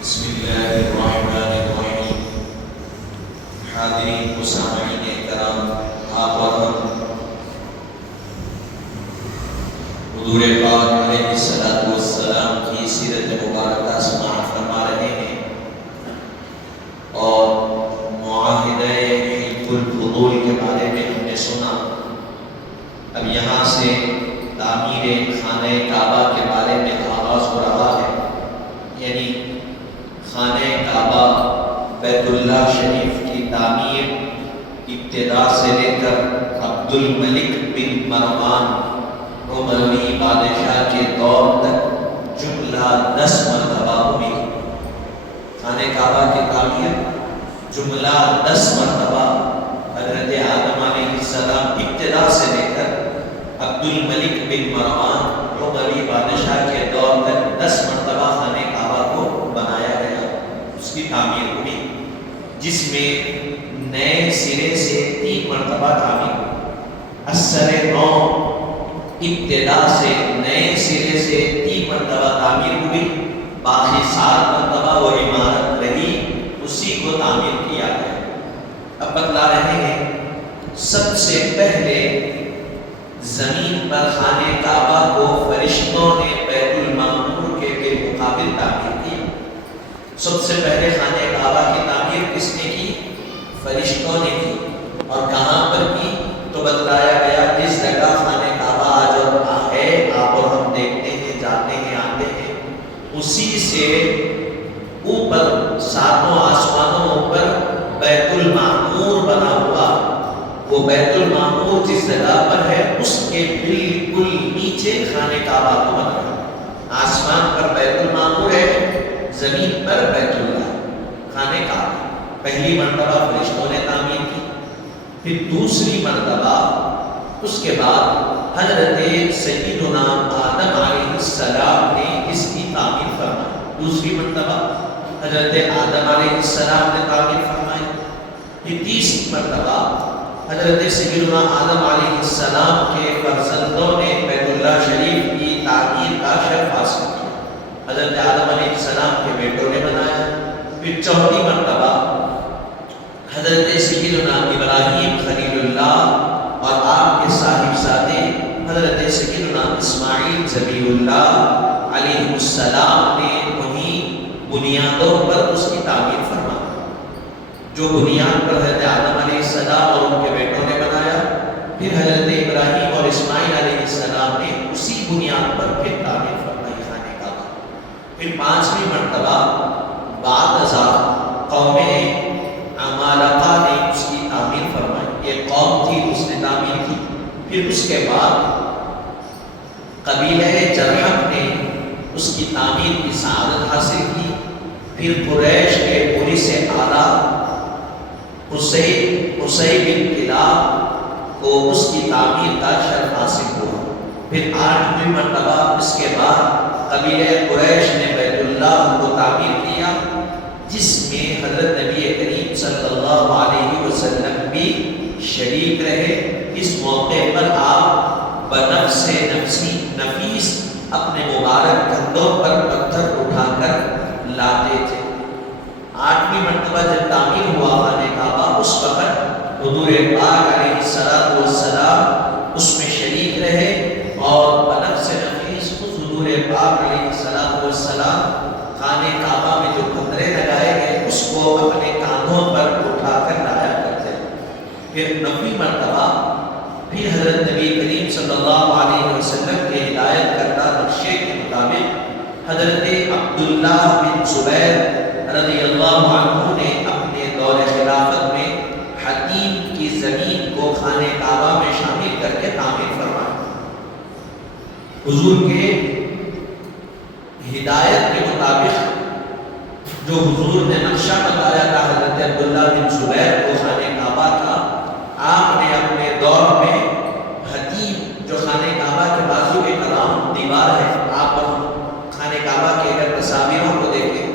بسم اللہ الرحمن الرحیم۔ حاضرین و سامعین کرام، آپ اور ہم حضور پاک علیہ السلام کی سیرت مبارکہ سماعت فرما رہے ہیں اور معاہدہ حلف الفضول کے بارے میں ہم نے سنا۔ اب یہاں سے تعمیر خانہ کعبہ کے بارے میں آغاز ہو رہا ہے، یعنی خانہ کعبہ بیت اللہ شریف کی تعمیر ابتدا سے لے کر عبد الملک بن مروان عموی بادشاہ کے دور تک جملہ 10 مرتبہ ہوئی۔ خانہ کعبہ کی تعمیر جملہ 10 مرتبہ حضرت آدم علیہ السلام ابتدا سے لے کر عبد الملک بن مروان عموی بادشاہ کے دور تک 10 مرتبہ خانہ کعبہ کو بنایا گیا، اس کی تعمیر ہوئی، جس میں نئے سرے سے 3 مرتبہ تعمیر ہوئی۔ اثر نو ابتدا سے نئے سرے سے 3 مرتبہ تعمیر ہوئی، باقی 7 مرتبہ وہ عمارت رہی، اسی کو تعمیر کیا گیا۔ اب بتلا رہے ہیں سب سے پہلے زمین پر خانہ کعبہ کو فرشتوں نے بیت المعمور کے بالمقابل تعمیر کیا۔ سب سے پہلے خانہ کعبہ کی تعمیر کس نے کی؟ فرشتوں نے کی۔ اور کہاں پر کی؟ تو بتلایا گیا جس جگہ خانہ کعبہ آج اور ہے، آپ اور ہم دیکھتے ہیں، جاتے ہیں، آتے ہیں، اسی سے اوپر 7 آسمانوں پر بیت المعمور بنا ہوا، وہ بیت المعمور جس جگہ پر ہے اس کے بالکل نیچے خانہ کعبہ کو بنا۔ آسمان پر بیت المعمور ہے، زمین پر بیت اللہ، خانہ کعبہ۔ پہلی مرتبہ فرشتوں نے تعمیر کی، پھر دوسری مرتبہ اس کے بعد حضرت سیدنا آدم علیہ السلام نے اس کی تعمیر فرمائی۔ دوسری مرتبہ حضرت آدم علیہ السلام نے تعمیر فرمائی، پھر تیسری مرتبہ حضرت سیدنا آدم علیہ السلام کے فرزندوں نے بیت اللہ شریف کی تعمیر کا شرف حاصل کیا۔ حضرت آدم علیہ السلام کے بیٹوں نے بنایا۔ پھر چوتھی مرتبہ حضرت سیدنا ابراہیم خلیل اللہ اور آپ کے صاحبزادے حضرت سیدنا اسماعیل ذبیح اللہ علیہ السلام نے انہی بنیادوں پر اس کی تعمیر فرمائی۔ جو بنیاد پر حضرت آدم علیہ السلام اور ان کے بیٹوں نے بنایا، پھر حضرت ابراہیم اور اسماعیل علیہ السلام نے اسی بنیاد پر پھر تعمیر فرمائی خانہ کعبہ۔ پھر 5ویں مرتبہ بعد ازاں قوم عمالقہ نے اس کی تعمیر فرمائی، یہ قوم تھی، اس نے تعمیر کی۔ پھر اس کے بعد قبیلہ جرحم نے اس کی تعمیر کی سعادت حاصل کی۔ پھر قریش کے پوری سے اعلیٰ قصی بن کلاب کو اس کی تعمیر کا شرف حاصل ہوا۔ پھر 8ویں مرتبہ اس کے بعد قبیلہ قریش نے بیت اللہ کو تعمیر کیا، جس میں حضرت نبی کریم صلی اللہ علیہ وسلم بھی شریک رہے۔ اس موقع پر آپ بنفس نفیس اپنے مبارک کندھوں پر پتھر اٹھا کر لاتے تھے۔ 8ویں مرتبہ جب تعمیر ہوا خانہ کعبہ، اس وقت حضور پاک علیہ السلام اس میں شریک رہے اور بنفس نفیس اس حضور پاک علیہ السلام خانہ کعبہ میں جو پتھرے لگائے گئے اس کو اپنے کاندھوں پر اٹھا کر لایا کرتے۔ پھر 9ویں مرتبہ پھر حضرت نبی کریم صلی اللہ علیہ وسلم کے ہدایت کردہ نقشے کے مطابق حضرت عبداللہ بن زبیر رضی اللہ عنہ نے اپنے دور خلافت میں حتیم کی زمین کو خانہ کعبہ میں شامل کر کے تعمیر فرمایا۔ حضور کے ہدایت کے مطابق جو حضور نے نقشہ بتایا تھا حضرت عبداللہ بن زبیر کو خانہ کعبہ کا، آپ نے اپنے دور میں حتیم جو خانہ کعبہ کے بازو کے کلام دیوار ہے، آپ خانہ کعبہ کے اگر تصاویروں کو دیکھیں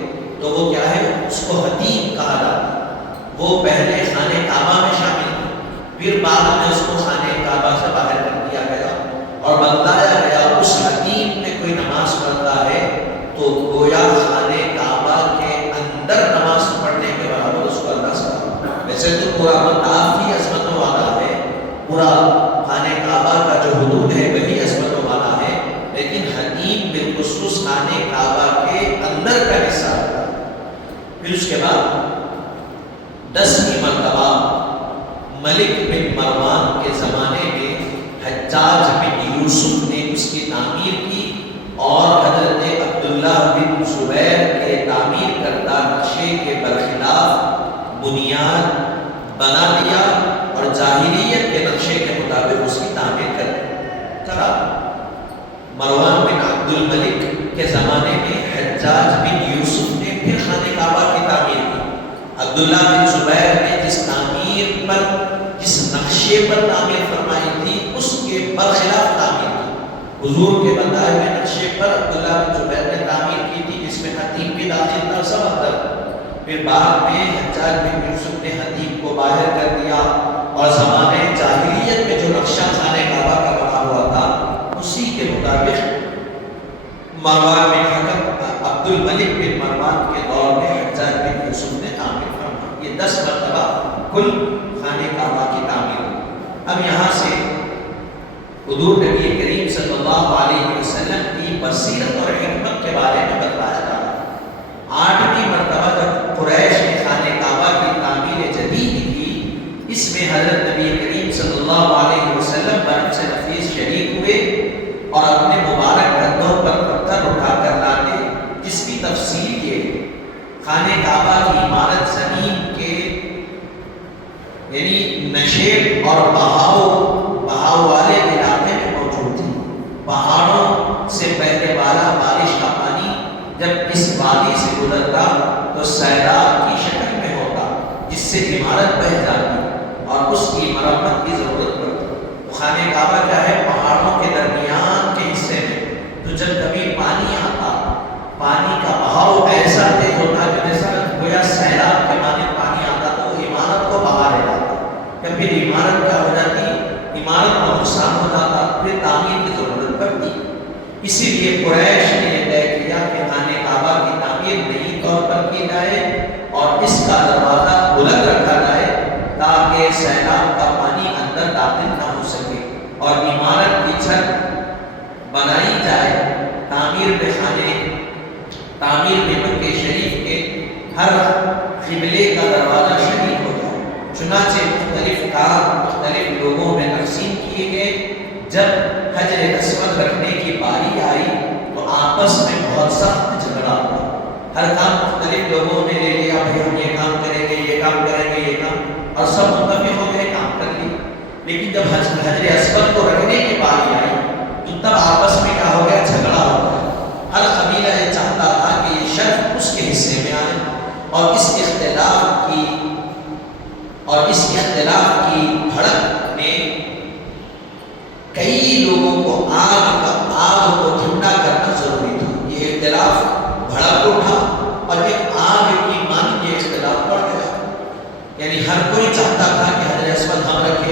تو وہ کیا ہے، اس کو حتیم کہا جاتا ہے۔ وہ پہلے خانہ کعبہ میں شامل تھے، پھر بعد میں اس کو خانہ کعبہ سے باہر کر دیا گیا اور بتلایا گیا اس حتیم میں کوئی نماز پڑھتا ہے تو گویا خانہ کعبہ کے پھر اس کے بعد 10ویں مرتبہ ملک بن مروان کے زمانے میں حجاج بن یوسف نے اس کی تعمیر کی اور حضرت عبداللہ بن زبیر کے تعمیر کردہ نقشے کے برخلاف بنیاد بنا دیا اور جاہلیت کے نقشے کے مطابق اس کی تعمیر کرا۔ مروان بن عبد الملک کے زمانے میں حجاج بن یوسف نے پھر خانہ کعبہ کی تعمیر کی۔ عبداللہ بن زبیر نے جس تعمیر پر، جس نقشے پر تعمیر فرمائی تھی، اس کے برخلاف تعمیر کی۔ حضور کے بتائے ہوئے نقشے پر عبداللہ بن زبیر نے تعمیر کی تھی، جس میں حتیم بھی داخل تھا، سب اندر۔ پھر بعد میں حجاج بن یوسف نے حتیم کو باہر کر دیا اور زمانے جاہلیت میں جو نقشہ خانہ کعبہ کا بنا ہوا تھا اسی کے مطابق مروان بن حکم عبد الملک بن مروان کے دور میں حجاج بن یوسف نے تعمیر فرمائی۔ یہ 10 مرتبہ کل خانہ کعبہ کی تعمیر ہوئی۔ اب یہاں سے حضور نبی کریم صلی اللہ علیہ وسلم کی بصیرت اور حکمت کے بارے میں بتایا جا رہا ہے۔ 8ویں مرتبہ جب قریش نے خانہ کعبہ کی تعمیر جدید کی، اس میں حضرت نبی کریم صلی اللہ علیہ وسلم برف سے نفیس شریک ہوئے اور اپنے مبارک کندھوں پر پتھر اٹھا کر لاتے، جس کی تفصیل یہ خانہ کعبہ کی عمارت زمین کے یعنی نشیب اور بہاؤ والے علاقے میں موجود تھی۔ پہاڑوں سے بہنے والا بارش کا پانی جب اس وادی سے گزرتا تو سیلاب کی شکل میں ہوتا، جس سے عمارت بہہ جاتی اور اس کی مرمت کی ضرورت پڑتی۔ خانہ کعبہ کیا ہے؟ پہاڑوں کے درمیان کے حصے میں، تو جب کبھی پانی آتا، پانی کا بہاؤ ایسا تیز ہوتا کہ جیسا گویا سیلاب کے مانے پانی آتا تو عمارت کو بہا لے جاتا، یا پھر عمارت کیا ہو جاتی، عمارت کو نقصان ہو جاتا، پھر تعمیر کی ضرورت پڑتی۔ اسی لیے قریش نے یہ طے کیا کہ خانہ کعبہ کی تعمیر نئی طور پر کی جائے اور اس کا دروازہ بلند رکھا جائے تاکہ سیلاب کا پانی اندر داخل نہ ہو سکے، اور عمارت کی چھت بنائی جائے۔ تعمیر میں مکہ شریف کے ہر قبلے کا دروازہ شریک ہو جائے۔ چنانچہ مختلف کام مختلف لوگوں میں تقسیم کیے گئے۔ جب حجر اسود رکھنے کی باری آئی تو آپس میں بہت سخت جھگڑا ہوا۔ ہر کام مختلف لوگوں نے لے لیا، بھائی ہم یہ کام کریں گے، یہ کام کریں گے، یہ کام، اور سب متفق ہو گئے، کام کر لی۔ لیکن جب حجر اسود کو رکھنے کی باری آئی تو تب آپس میں کیا ہو گیا؟ جھگڑا ہو گیا۔ ہر قبیلہ یہ چاہتا تھا کہ یہ شرف اس کے حصے میں آئے، اور اس اختلاف کی بھڑک میں کئی لوگوں کو آگ کو ٹھنڈا کرنا ضروری تھا۔ یہ اختلاف بھڑک اٹھا اور ایک آگ کی مانند یہ اختلاف بڑھ گیا، یعنی ہر کوئی چاہتا تھا کہ حجر اسود ہم رکھے،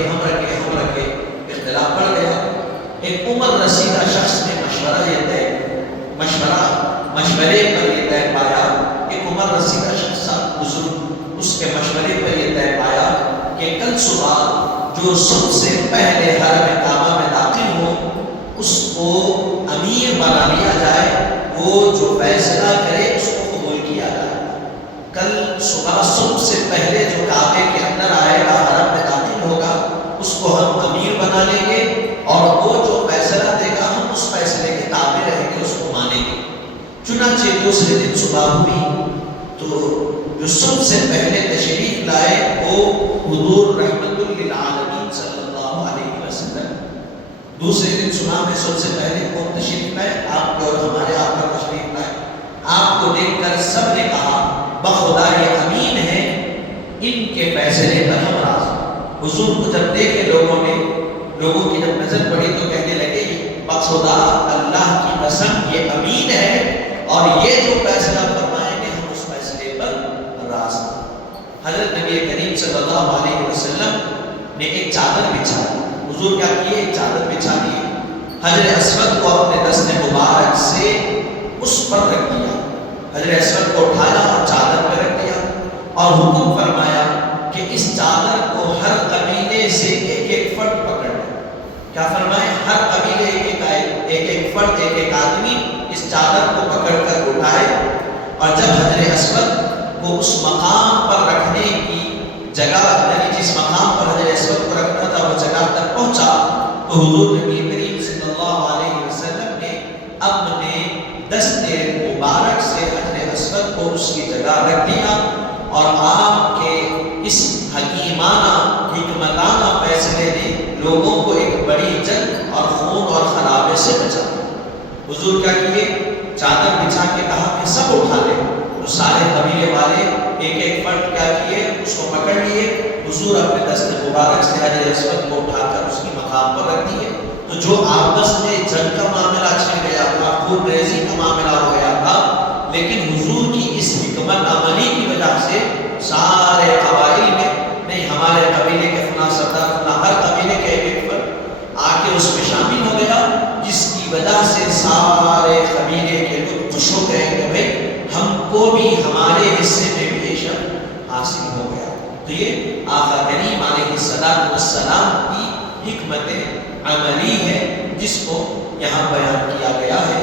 اختلاف بڑھ گیا۔ ایک عمر رسیدہ شخص نے مشورے پر یہ طے پایا، ایک عمر رسیدہ شخص بزرگ، اس کے مشورے پر یہ طے پایا کہ کل صبح جو سب سے پہلے حرم کعبہ میں داخل ہو اس کو امیر بنا لیا جائے، وہ جو فیصلہ کرے اس کو قبول کیا جائے۔ کل صبح سب سے پہلے جو کعبے کے اندر آئے گا، حرم میں داخل ہوگا، اس کو ہم امیر بنا لیں گے، اور وہ جو فیصلہ دے گا ہم اس فیصلے کے تابع رہیں گے، اس کو مانیں گے۔ چنانچہ دوسرے دن صبح ہوئی تو جو سب سے پہلے تشریف لائے وہ حضور رحمت للعالمین صلی اللہ علیہ وسلم۔ دوسرے دن صبح میں سب سے پہلے کون تشریف لائے؟ آپ کے اور ہمارے آقا تشریف لائے۔ آپ کو دیکھ کر سب نے کہا بخدا یہ امین ہے، ان کے فیصلے پر ہم راضی۔ حضور کو جب دیکھے لوگوں کی جب نظر پڑی تو کہنے لگے بخدا اللہ کی قسم یہ امین ہے، اور یہ جو فیصلہ فرمائیں گے ہم اس فیصلے پر راضی۔ حضرت نبی کریم صلی اللہ علیہ وسلم نے ایک چادر بچھائی۔ حضور کیا کیے؟ ایک چادر بچھا دی، حجر اسود کو اپنے دست مبارک سے اس پر رکھ دیا، حجر اسود کو اٹھایا اور چادر پر رکھ دیا، اور حکم فرمایا کہ اس چادر کو ہر قبیلے سے ایک ایک فرد پکڑ لے۔ کیا فرمائے؟ ہر قبیلے ایک فرد، ایک آدمی اس چادر کو پکڑ کر اٹھائے، اور جب حجر اسود کو اس مقام پر رکھنے کی جگہ، یعنی جس مقام پر حجر اسود کو رکھنا تھا وہ جگہ تک پہنچا تو حضور نبی کریم صلی اللہ علیہ وسلم نے اپنے دست مبارک سے حجر اسود کو اس کی جگہ رکھ دیا اور آپ کے اس حکیمانہ حکمتانہ فیصلے نے لوگوں کو ایک بڑی جنگ اور خون اور خرابے سے بچا۔ حضور کیا کیے؟ چادر بچھا کے کہا کہ سب اٹھا لے، تو سارے قبیلے والے ایک ایک فرد کیا کیے؟ اس کو پکڑ لیے۔ حضور اپنے دست مبارک سے حجر اسود کو اٹھا کر اس کی مقام پر رکھ دیے۔ تو جو آپس میں جنگ کا معاملہ چھڑ گیا تھا، خون ریزی کا معاملہ ہو گیا تھا، لیکن حضور کی اس حکمت عملی کی وجہ سے سارے قبائل میں، نہیں ہمارے قبیلے کے فلاں سردار فلاں، ہر قبیلے کے ایک فرد آ کے اس میں شامل ہو گیا، جس کی وجہ سے سارے قبیلے کے لوگ خوش ہو گئے کہ بھئی ہم کو بھی ہمارے حصے میں بھی یہ شرف حاصل ہو گیا۔ تو یہ آقا کریم علیہ السلام کی حکمت عملی ہے جس کو یہاں بیان کیا گیا ہے۔